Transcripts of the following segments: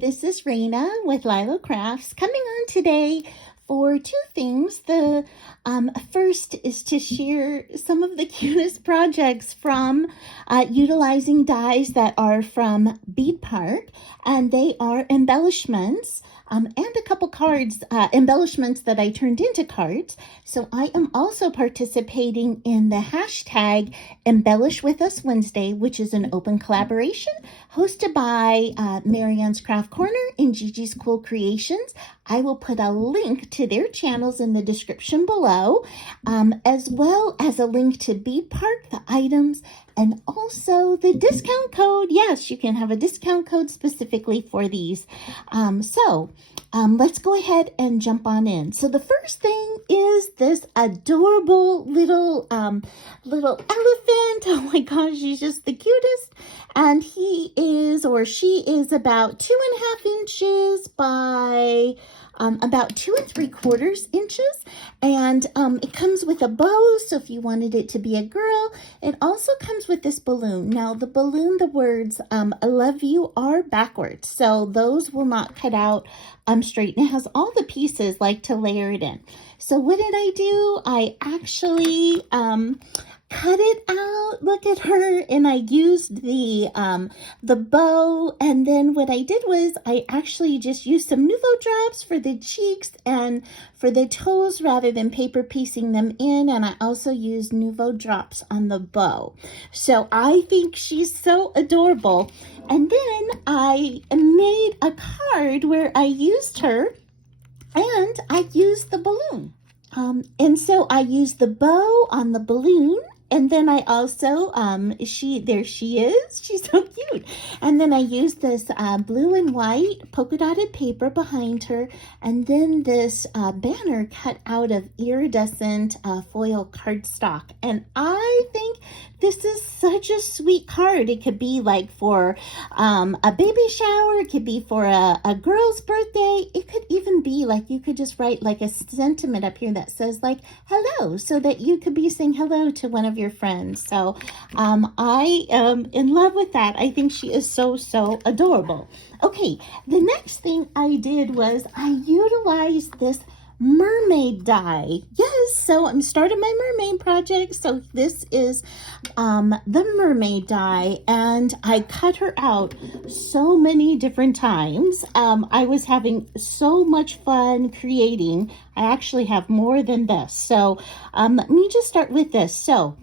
This is Raina with LYLO Crafts coming on today for two things. The first is to share some of the cutest projects from utilizing dies that are from Beadpark, and they are embellishments. And a couple cards, embellishments that I turned into cards. So I am also participating in the hashtag Embellish With Us Wednesday, which is an open collaboration hosted by Mariann's Craft Corner and Gigiscoolcreations. I will put a link to their channels in the description below, as well as a link to Beadpark, the items, and also the discount code. Yes, you can have a discount code specifically for these. Let's go ahead and jump on in. So the first thing is this adorable little elephant. Oh my gosh, she's just the cutest. And he is, or she is, about 2.5 inches by about 2 3/4 inches, and it comes with a bow, so if you wanted it to be a girl. It also comes with this balloon. Now the balloon, the words I love you are backwards, so those will not cut out straight, and it has all the pieces like to layer it in. So what did I do? I actually cut it out. Look at her. And I used the bow, and then what I did was I actually just used some Nouveau drops for the cheeks and for the toes rather than paper piecing them in, and I also used Nouveau drops on the bow. So I think she's so adorable. And then I made a card where I used her and I used the balloon. And so I used the bow on the balloon. And then I also, there she is. She's so cute. And then I used this blue and white polka dotted paper behind her. And then this banner cut out of iridescent foil cardstock. And I think this is such a sweet card. It could be like for a baby shower. It could be for a girl's birthday. It could even be like, you could just write like a sentiment up here that says like, hello, so that you could be saying hello to one of your friends. So I am in love with that. I think she is so adorable. Okay, the next thing I did was I utilized this mermaid die. Yes, so I'm starting my mermaid project. So this is the mermaid die, and I cut her out so many different times. I was having so much fun creating. I actually have more than this. So let me just start with this. So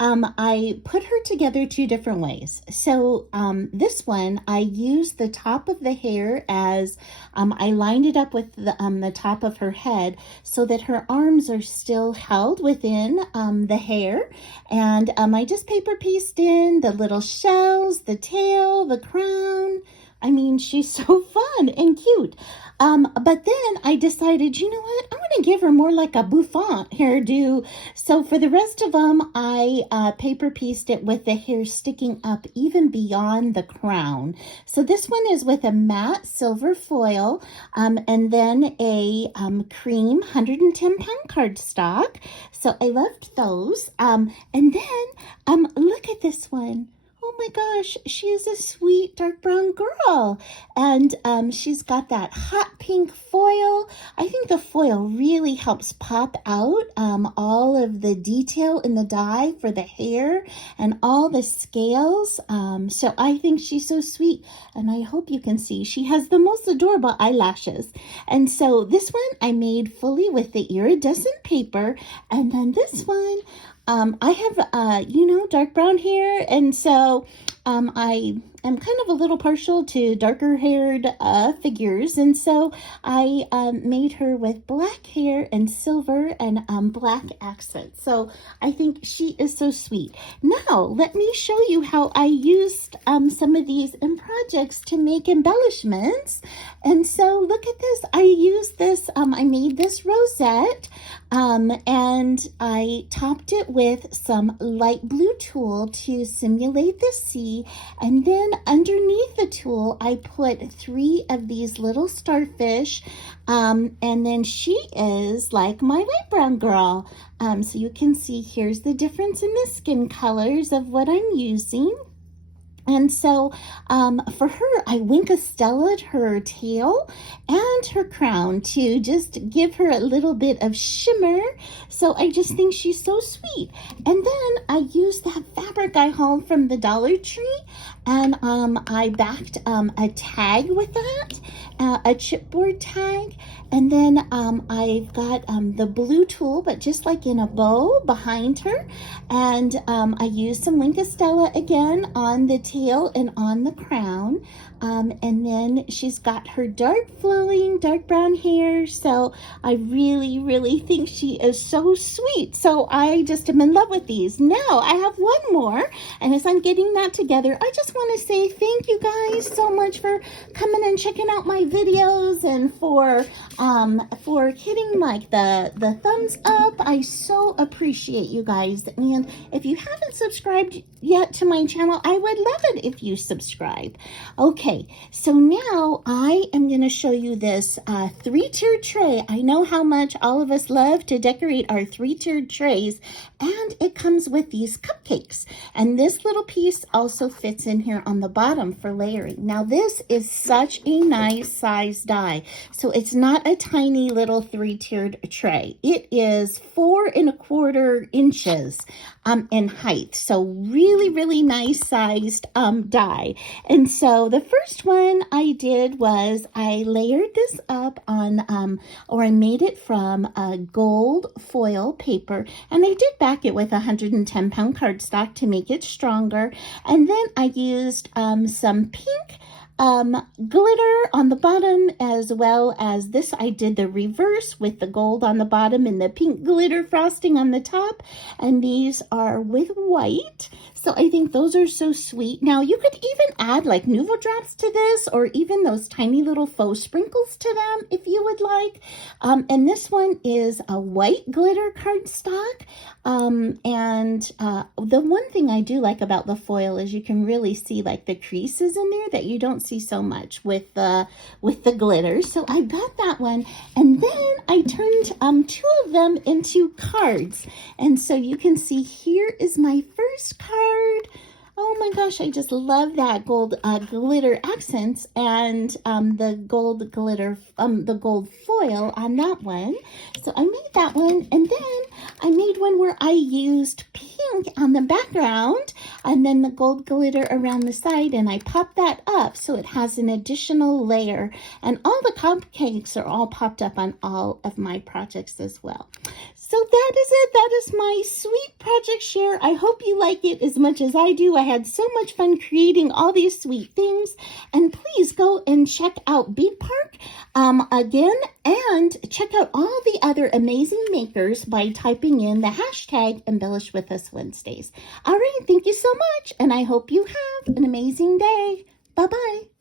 I put her together two different ways. So this one, I used the top of the hair as I lined it up with the top of her head so that her arms are still held within the hair. And I just paper pieced in the little shells, the tail, the crown. I mean, she's so fun and cute. But then I decided, you know what? I'm going to give her more like a bouffant hairdo. So for the rest of them, I paper pieced it with the hair sticking up even beyond the crown. So this one is with a matte silver foil, and then a cream 110-pound cardstock. So I loved those. And then look at this one. Oh my gosh, she is a sweet dark brown girl. And she's got that hot pink foil. I think the foil really helps pop out all of the detail in the die for the hair and all the scales. So I think she's so sweet. And I hope you can see she has the most adorable eyelashes. And so this one I made fully with the iridescent paper. And then this one, I have, dark brown hair, and so I am kind of a little partial to darker haired figures, and so I made her with black hair and silver and black accents. So I think she is so sweet. Now, let me show you how I used some of these in projects to make embellishments. And so look at this. I used this, I made this rosette, and I topped it with some light blue tulle to simulate the sea, and then underneath the tulle I put 3 of these little starfish, and then she is like my light brown girl. So you can see here's the difference in the skin colors of what I'm using. And so for her, I Winkastella'd her tail and her crown to just give her a little bit of shimmer. So I just think she's so sweet. And then I used that fabric I hauled from the Dollar Tree, and I backed a tag with that, a chipboard tag. And then I've got the blue tulle, but just like in a bow behind her. And I used some Winkastella again on the tail and on the crown. And then she's got her dark flowing, dark brown hair. So I really, really think she is so sweet. So I just am in love with these. Now I have one more. And as I'm getting that together, I just want to say thank you guys so much for coming and checking out my videos, and for hitting like the thumbs up. I so appreciate you guys. And if you haven't subscribed yet to my channel, I would love it if you subscribe. Okay, so now I am going to show you this 3-tiered tray. I know how much all of us love to decorate our 3-tiered trays, and it comes with these cupcakes. And this little piece also fits in here on the bottom for layering. Now this is such a nice size die. So it's not a tiny little 3-tiered tray. It is 4 1/4 inches in height. So really, really nice sized die. And so the first one I did was I layered this up on, or I made it from gold foil paper. And I did back it with 110-pound cardstock to make it stronger. And then I used some pink glitter on the bottom, as well as this. I did the reverse with the gold on the bottom and the pink glitter frosting on the top. And these are with white. So I think those are so sweet. Now you could even add like Nouveau drops to this, or even those tiny little faux sprinkles to them if you would like. And this one is a white glitter cardstock. The one thing I do like about the foil is you can really see like the creases in there that you don't see so much with the glitter. So I got that one, and then I turned 2 of them into cards. And so you can see here is my first card. Oh my gosh, I just love that gold glitter accents, and the gold glitter, the gold foil on that one. So I made that one, and then I made one where I used pink on the background and then the gold glitter around the side, and I popped that up so it has an additional layer. And all the cupcakes are all popped up on all of my projects as well. So that is it. That is my sweet project share. I hope you like it as much as I do. I had so much fun creating all these sweet things. And please go and check out Beadpark again, and check out all the other amazing makers by typing in the hashtag Embellish with Us Wednesdays. All right, thank you so much, and I hope you have an amazing day. Bye-bye.